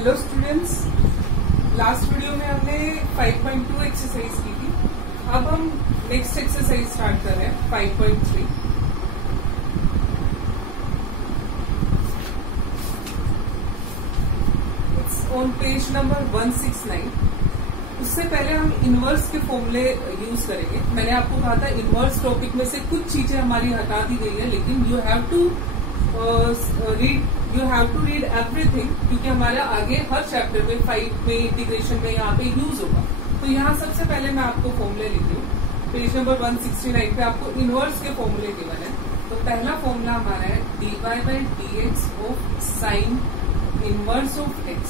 Hello students, last video में हमने 5.2 exercise की थी। अब हम नेक्स्ट एक्सरसाइज स्टार्ट कर रहे हैं 5.3। It's on page number 169। उससे पहले हम इनवर्स के फॉर्मूले यूज करेंगे। मैंने आपको कहा था इनवर्स टॉपिक में से कुछ चीजें हमारी हटा दी गई है, लेकिन you have to read everything, क्योंकि हमारा आगे हर चैप्टर में 5 में इंटीग्रेशन में यहाँ पे यूज होगा। तो यहाँ सबसे पहले मैं आपको फॉर्मूले लिखी हूँ। पेज नंबर 169 पे आपको इनवर्स के फॉर्मूले गिवन है। तो पहला फॉर्मूला हमारा है dy/dx of sine inverse of x।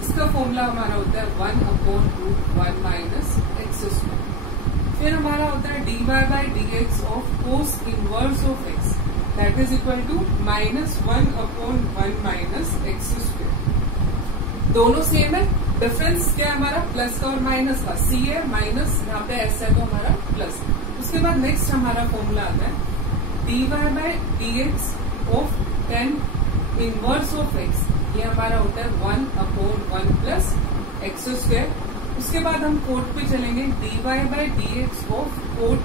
इसका फॉर्मूला हमारा होता है 1/√1 माइनस x²। फिर हमारा होता है dy/dx of cos inverse of x, that is equal to -1/1 minus x²। दोनों सेम है, डिफरेंस क्या है हमारा प्लस का और माइनस का। c है माइनस, यहाँ पे s है तो हमारा प्लस। उसके बाद नेक्स्ट हमारा फॉर्मूला आता है dy/dx of tan inverse of x। ये हमारा होता है 1/1 प्लस x²। उसके बाद हम कोट पे चलेंगे dy/dx of cot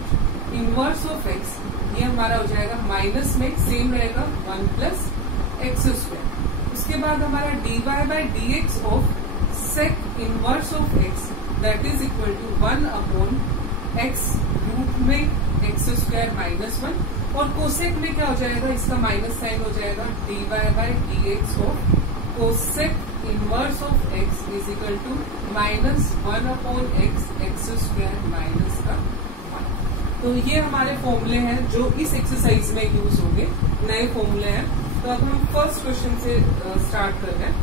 inverse of x। ये हमारा हो जाएगा माइनस में सेम रहेगा 1 प्लस x²। उसके बाद हमारा dy/dx of sec inverse of x, that is equal to 1/x root में x² माइनस 1। और कोसेक में क्या हो जाएगा, इसका माइनस साइन हो जाएगा dy/dx of cosec inverse of x is equal to -1/x x² minus का 1। तो ये हमारे फॉर्मूले हैं जो इस एक्सरसाइज में यूज होंगे, नए फॉर्मूले हैं। तो अब हम फर्स्ट क्वेश्चन से स्टार्ट कर रहे हैं।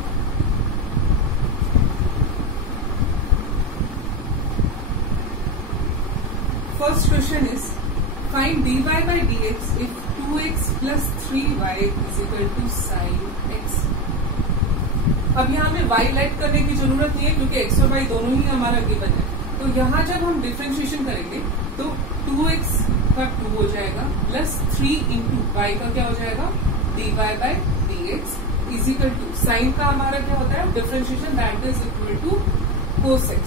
First question is find dy/dx if 2x plus 3y is equal to sin x। अब यहाँ में y लेट करने की जरूरत नहीं है, क्योंकि x और y दोनों ही हमारा गिवन है। तो यहाँ जब हम डिफ्रेंशिएशन करेंगे तो 2x का 2 हो जाएगा प्लस 3 इंटू y का क्या हो जाएगा dy/dx is equal to sign का हमारा क्या होता है differentiation, that is equal to cos x।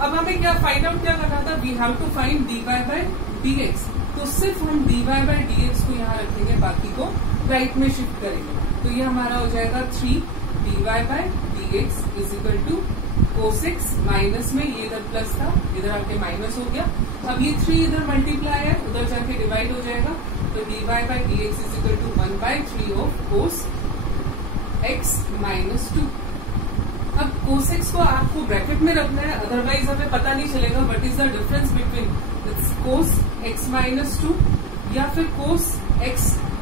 अब हमें क्या फाइंड आउट क्या करना था, we have to find dy/dx। तो सिर्फ हम dy/dx को यहाँ रखेंगे, बाकी को राइट में शिफ्ट करेंगे। तो ये हमारा हो जाएगा 3 dy/dx is equal to cos x minus में, ये इधर प्लस था इधर आके माइनस हो गया। अब ये 3 इधर मल्टीप्लाई है, उधर जाके डिवाइड हो जाएगा। तो dy/dx is equal to 1/3 of cos x minus 2। अब cos x को आपको ब्रैकेट में रखना है, अदरवाइज हमें पता नहीं चलेगा what is the difference between cos x minus 2 या फिर cos x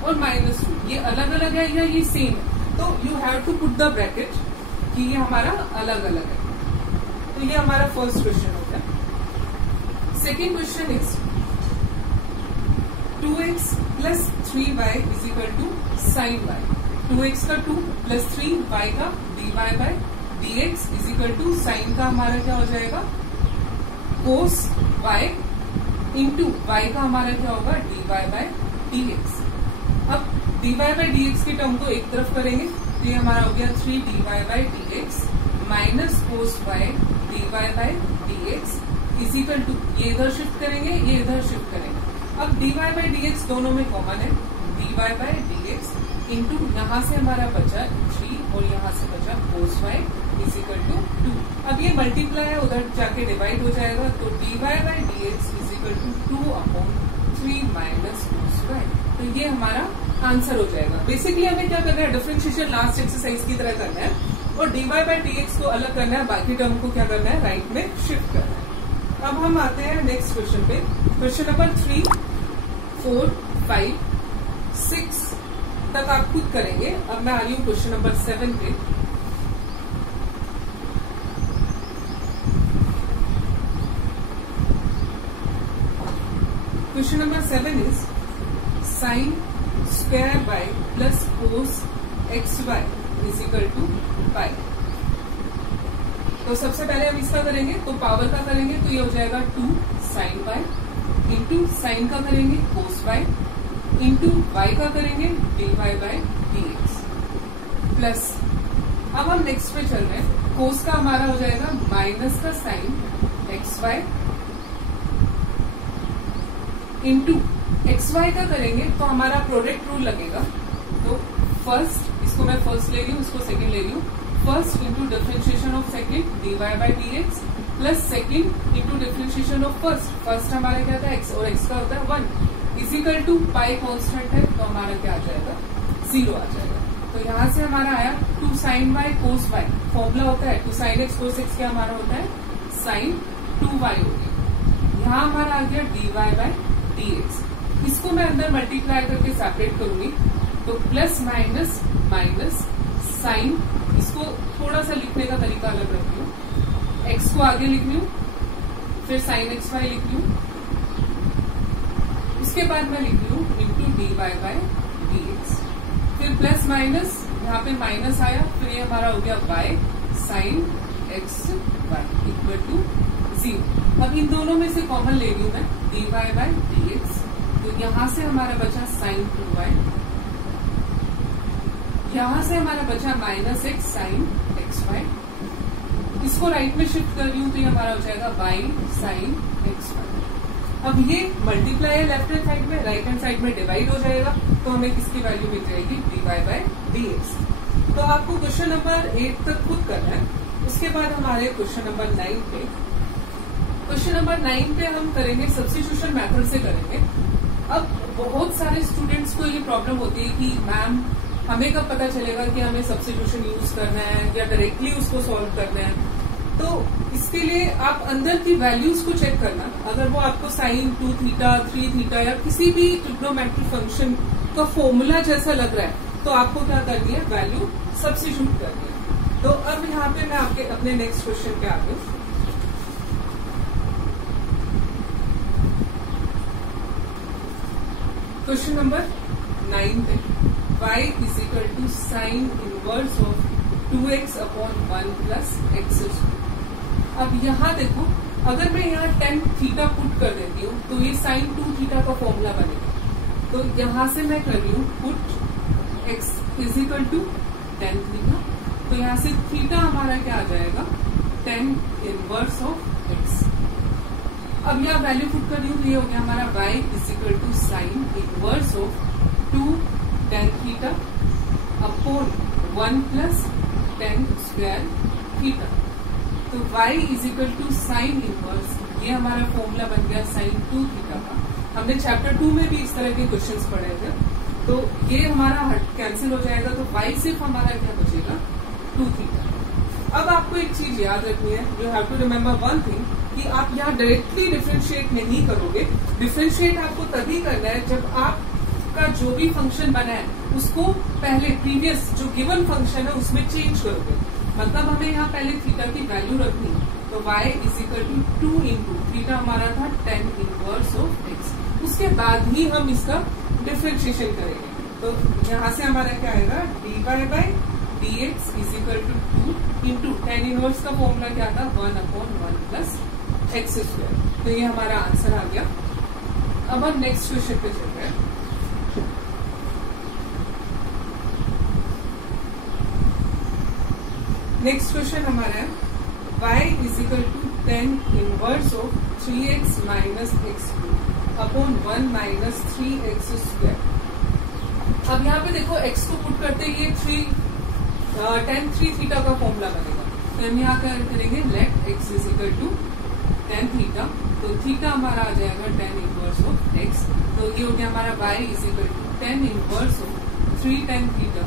और माइनस 2। ये अलग अलग है या ये सेम है, तो you have to put the bracket कि ये हमारा अलग अलग है। तो ये हमारा फर्स्ट क्वेश्चन होता है। Second question is 2x plus 3y is equal to sine y। 2x का 2 प्लस 3y का dy/dx is equal to sign का हमारा क्या हो जाएगा cos y इंटू y का हमारा क्या होगा dy/dx। अब dy/dx की टर्म को एक तरफ करेंगे तो ये हमारा हो गया 3 dy/dx minus cos y dy/dx is equal to, ये इधर शिफ्ट करेंगे ये इधर शिफ्ट करेंगे। अब dy/dx दोनों में कॉमन है, dy/dx इंटू यहाँ से हमारा बचा 3 और यहाँ से बचा cos y is equal to 2। अब ये मल्टीप्लाई है, उधर जाके डिवाइड हो जाएगा। तो dy/dx is equal to 2/3 minus cos y। तो ये हमारा आंसर हो जाएगा। बेसिकली हमें क्या करना है, डिफरेंशिएशन लास्ट एक्सरसाइज की तरह करना है और dy/dx को अलग करना है, बाकी टर्म को क्या करना है राइट में शिफ्ट करना है। अब हम आते हैं नेक्स्ट क्वेश्चन पे। क्वेश्चन नंबर 3, 4, 5, 6 तक आप खुद करेंगे। अब मैं आ रही हूँ क्वेश्चन नंबर 7 पे। Question number 7 is sine square y plus cos xy is equal to pi. तो सबसे पहले हम इसका करेंगे, तो पावर का करेंगे तो ये हो जाएगा 2 sin y इंटू साइन का करेंगे cos y इंटू y का करेंगे dy/dx प्लस अब हम नेक्स्ट पे चल रहे हैं। कोस का हमारा हो जाएगा माइनस का sine x y into x y का करेंगे तो हमारा प्रोडक्ट रूल लगेगा। तो फर्स्ट, इसको मैं फर्स्ट ले रही हूँ, इसको सेकंड ले रही हूँ। First into differentiation of second dy by d x plus second into differentiation of first. First हमारा क्या था x और x का होता है 1 इजिकल टू पाई कॉन्स्टेंट है तो हमारा क्या आ जाएगा 0 आ जाएगा। तो यहाँ से हमारा आया 2 sin y cos y। Formula होता है 2 sin x cos x, क्या हमारा होता है sin 2y हो गया। यहाँ हमारा आ गया dy बाई डी एक्स। इसको मैं अंदर मल्टीप्लाई करके सेपरेट करूंगी तो प्लस माइनस माइनस साइन, इसको थोड़ा सा लिखने का तरीका अलग रखती हूँ। एक्स को आगे लिख रही हूँ, फिर साइन एक्स वाई लिख रही हूँ, उसके बाद मैं लिख रही हूँ into d y by d x, फिर प्लस माइनस, यहाँ पे माइनस आया, फिर ये हमारा हो गया y sine x y equal to 0। अब इन दोनों में से कॉमन ले रही हूँ मैं d y by d x. तो यहाँ से हमारा बचा साइन 2y, यहाँ से हमारा बचा minus x sine x y. इसको राइट में शिफ्ट कर रही हूँ तो ये हमारा हो जाएगा y साइन एक्स वाई। अब ये मल्टीप्लाई है लेफ्ट हैंड साइड में, राइट हैंड साइड में डिवाइड हो जाएगा तो हमें किसकी वैल्यू मिल जाएगी dy बाई डी एक्स। तो आपको क्वेश्चन नंबर 8 तक खुद करना है। उसके बाद हमारे क्वेश्चन नंबर 9 पे, क्वेश्चन नंबर 9 पे हम करेंगे सब्स्टिट्यूशन मेथड से करेंगे। अब बहुत सारे स्टूडेंट्स को ये प्रॉब्लम होती है कि मैम हमें कब पता चलेगा कि हमें सब्स्टिट्यूशन यूज करना है या डायरेक्टली उसको सॉल्व करना है। तो इसके लिए आप अंदर की वैल्यूज को चेक करना। अगर वो आपको साइन 2 थीटा 3 थीटा या किसी भी ट्रिग्नोमेट्रिक फंक्शन का फॉर्मूला जैसा लग रहा है तो आपको क्या करनी है, वैल्यू सब्स्टिट्यूट करनी है। तो अब यहाँ पे मैं आपके अपने नेक्स्ट क्वेश्चन पे आ गई। क्वेश्चन नंबर 9 पे y is equal to sine inverse of 2x upon 1 plus x. अब यहाँ देखो, अगर मैं यहाँ tan थीटा पुट कर देती हूँ तो ये साइन 2 थीटा का फॉर्मूला बनेगा। तो यहाँ से मैं कर रही हूँ put x is equal to tan theta. तो यहाँ से थीटा हमारा क्या आ जाएगा tan इनवर्स ऑफ x। अब यहाँ वैल्यू पुट कर रही हूँ, ये हो गया हमारा y is equal to sine inverse of 2 tan theta upon 1 plus tan square theta. तो y is equal to sine inverse, ये हमारा फॉर्मूला बन गया साइन 2 थीटा का। हमने चैप्टर 2 में भी इस तरह के क्वेश्चंस पढ़े थे। तो ये हमारा कैंसिल हो जाएगा तो y सिर्फ हमारा क्या बचेगा 2 थीटा। अब आपको एक चीज याद रखनी है, you have to remember one thing, कि आप यहाँ डायरेक्टली डिफरेंशिएट नहीं करोगे। डिफरेंशिएट आपको तभी करना है जब आपका जो भी फंक्शन बना है उसको पहले प्रीवियस जो गिवन फंक्शन है उसमें चेंज करोगे। मतलब हमें यहाँ पहले थीटा की वैल्यू रखनी है। तो y is equal to 2 into theta हमारा था tan इनवर्स ऑफ x। उसके बाद ही हम इसका डिफरेंशिएशन करेंगे। तो यहाँ से हमारा क्या आएगा dy by d x is equal to 2 into tan inverse का फॉर्मूला क्या था 1 अपॉन 1 प्लस एक्स स्क्वायर। तो ये हमारा आंसर आ गया। अब हम नेक्स्ट क्वेश्चन पे चल रहे हैं। नेक्स्ट क्वेश्चन हमारा है y is equal to tan inverse of 3x minus x upon 1 minus 3x square. अब यहाँ पे देखो x को पुट करते ये tan 3 थीटा का फॉर्मूला बनेगा। तो हम यहाँ क्या करेंगे, let x is equal to tan theta. तो थीटा हमारा आ जाएगा tan इनवर्स ऑफ x। तो ये हो गया हमारा y is equal to tan inverse of 3 tan theta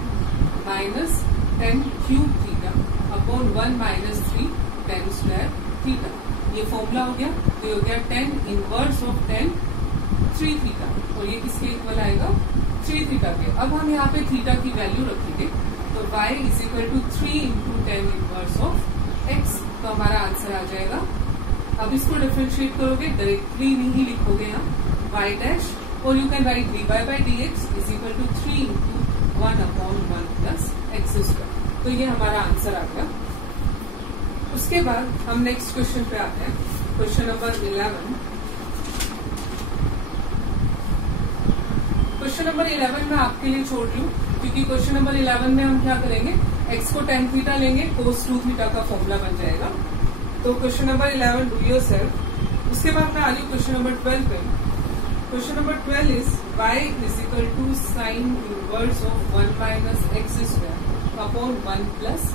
minus tan cube theta upon 1 minus 3 tan square theta. ये फॉर्मूला हो गया। तो ये हो गया tan inverse of tan 3 theta और ये किसके इक्वल आएगा 3 थीटा के। अब हम यहाँ पे थीटा की वैल्यू रखेंगे। तो y is equal to 3 into tan inverse of x। तो हमारा आंसर आ जाएगा। अब इसको डिफरेंशिएट करोगे, डायरेक्टली नहीं लिखोगे यहाँ y डैश, और you can write dy by d x is equal to 3 into 1 upon 1 plus x square. तो ये हमारा आंसर आ गया। उसके बाद हम नेक्स्ट क्वेश्चन पे आते हैं, क्वेश्चन नंबर 11। क्वेश्चन नंबर 11 मैं आपके लिए छोड़ रही हूँ क्योंकि क्वेश्चन नंबर 11 में हम क्या करेंगे, x को tan थीटा लेंगे, cos 2 थीटा का फॉर्मूला बन जाएगा। तो क्वेश्चन नंबर 11 डू योरसेल्फ। उसके बाद मैं आ रही हूँ क्वेश्चन नंबर 12 पे। Question number 12 is y is equal to sine inverse of 1 minus x square upon 1 plus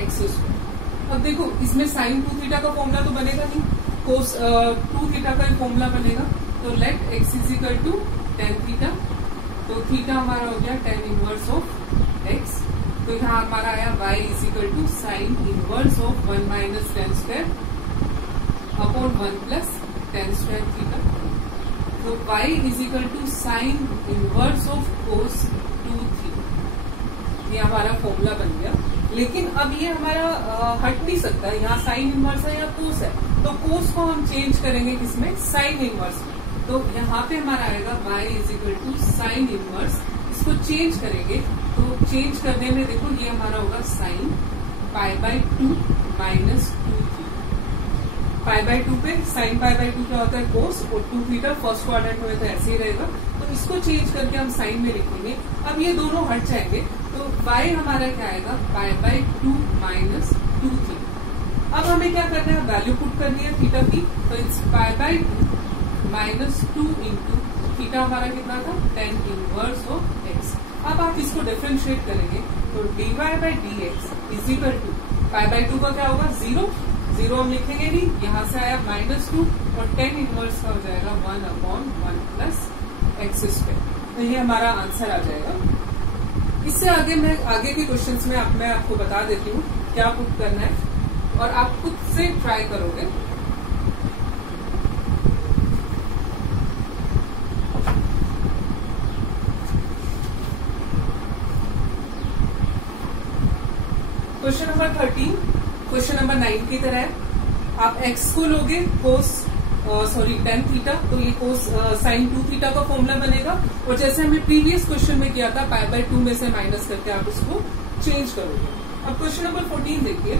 x square. अब देखो इसमें साइन 2 थीटा का फॉर्मूला तो बनेगा नहीं, कोस 2 थीटा का फॉर्मूला बनेगा। तो let x is equal to tan theta, तो थीटा हमारा हो गया tan इनवर्स ऑफ x। तो यहाँ हमारा आया y is equal to sine inverse of 1 minus tan square upon 1 plus tan square theta. तो y is equal to sine inverse of cos 2 theta. ये हमारा फॉर्मूला बन गया। लेकिन अब ये हमारा हट नहीं सकता, यहाँ साइन इनवर्स है या कोस है, तो कोस को हम चेंज करेंगे किसमें, साइन इनवर्स में। तो यहाँ पे हमारा आएगा y is equal to sine inverse, इसको चेंज करेंगे। तो चेंज करने में देखो ये हमारा होगा sine pi by 2 minus 2 theta. Pi by 2 पे साइन पाई बाई 2 क्या होता है, कोस, और 2 थीटा फर्स्ट क्वाड्रेंट में तो ऐसे ही रहेगा। तो इसको चेंज करके हम साइन में लिखेंगे। अब ये दोनों हट जाएंगे, तो y हमारा क्या आएगा, पाई बाई 2 माइनस 2 थीटा। अब हमें क्या करना है, वैल्यू पुट करनी है थीटा की। तो it's pi by 2 minus 2 into theta हमारा कितना था, tan इनवर्स ऑफ x। अब आप इसको डिफरेंशिएट करेंगे, तो dy by d x is equal to pi by 2 का क्या होगा, 0, 0 हम लिखेंगे नहीं, यहाँ से आया माइनस 2, और tan इनवर्स का हो जाएगा 1 अपॉन 1 प्लस एक्स स्क्वायर। तो ये हमारा आंसर आ जाएगा। इससे आगे मैं आगे के क्वेश्चंस में मैं आपको बता देती हूँ क्या पुट करना है, और आप खुद से ट्राई करोगे। क्वेश्चन नंबर 13 क्वेश्चन नंबर 9 की तरह है। आप x को लोगे कोस tan थीटा, तो ये कोस साइन 2 थीटा का फॉर्मूला बनेगा। और जैसे हमने प्रीवियस क्वेश्चन में किया था, पाई बाई 2 में से माइनस करके आप उसको चेंज करोगे। अब क्वेश्चन नंबर 14 देखिए,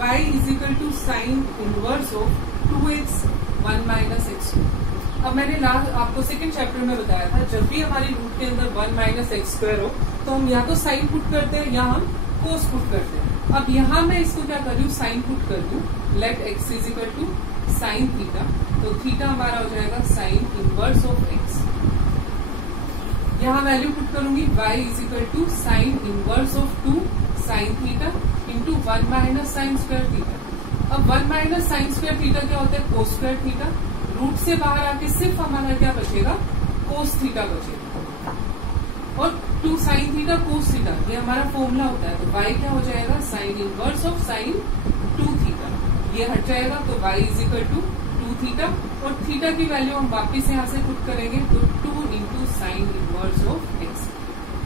y is equal to sine inverse of 2x 1 minus x. अब मैंने लास्ट आपको सेकंड चैप्टर में बताया था, जब भी हमारी रूट के अंदर 1 माइनस एक्स स्क्वायर हो, तो हम या तो साइन पुट करते हैं या हम कोस पुट करते हैं। अब यहाँ मैं इसको क्या कर रही हूँ, साइन पुट कर दूं। Let x is equal to sine theta, तो थीटा हमारा हो जाएगा साइन इनवर्स ऑफ x। यहाँ वैल्यू पुट करूंगी, y is equal to sine inverse of 2 sine theta into 1 minus sine square theta. अब 1 माइनस साइन स्क्वायर थीटा क्या होता है, कोस स्क्वायर थीटा। रूट से बाहर आके सिर्फ हमारा क्या बचेगा, कोस थीटा बचेगा, और 2 साइन थीटा कोस थीटा, ये हमारा फॉर्मूला होता है। तो y क्या हो जाएगा, sine inverse of sine 2 theta, ये हट जाएगा। तो y is equal to 2 theta, और थीटा की वैल्यू हम वापिस यहाँ से पुट करेंगे, तो 2 into sine inverse of x।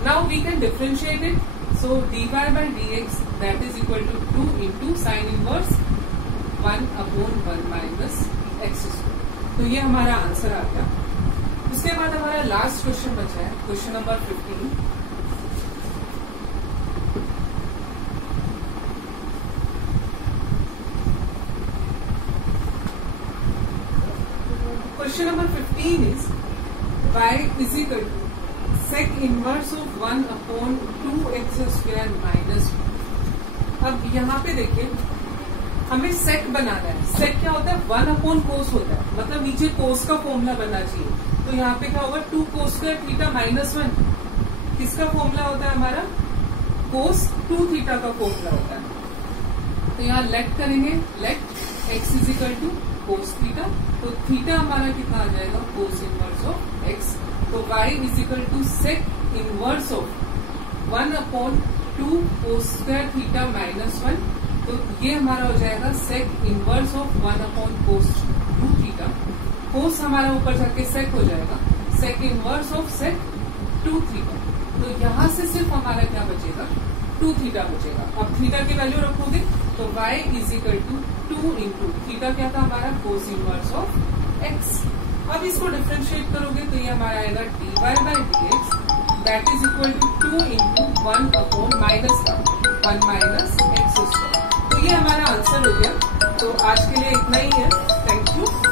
Now we can differentiate it, so dy by d x that is equal to 2 into sine inverse 1 upon 1 minus x square. तो ये हमारा आंसर आ गया। उसके बाद हमारा लास्ट क्वेश्चन बचा है, question number 15। Question number 15 is y is equal to sec inverse of 1 upon 2x square minus. अब यहाँ पे देखिए हमें सेक बनाना है। सेक क्या होता है, 1 अपॉन कोस होता है, मतलब नीचे कोस का फॉर्मूला बनना चाहिए। तो यहाँ पे क्या होगा, 2 कोस स्क्वायर थीटा माइनस 1, किसका फॉर्मूला होता है हमारा, कोस 2 थीटा का फॉर्मूला होता है। तो यहाँ लेट करेंगे, let x is equal to cos theta, तो थीटा हमारा कितना आ जाएगा, कोस इनवर्स ऑफ x। तो y is equal to sec inverse of 1 upon 2 cos square theta minus 1। तो ये हमारा हो जाएगा sec inverse of 1 upon cos 2 theta. Cos हमारा ऊपर जाके सेक हो जाएगा, sec inverse of sec 2 theta. तो यहाँ से सिर्फ हमारा क्या बचेगा, 2 थीटा बचेगा। अब थीटा की वैल्यू रखोगे, तो y is equal to 2 into theta क्या था हमारा, कोस इनवर्स ऑफ x। अब इसको डिफरेंशिएट करोगे, तो ये हमारा आएगा dy by d x that is equal to 2 into 1 upon minus का 1 माइनस एक्स स्क्वायर। तो ये हमारा आंसर हो गया। तो आज के लिए इतना ही है। Thank you.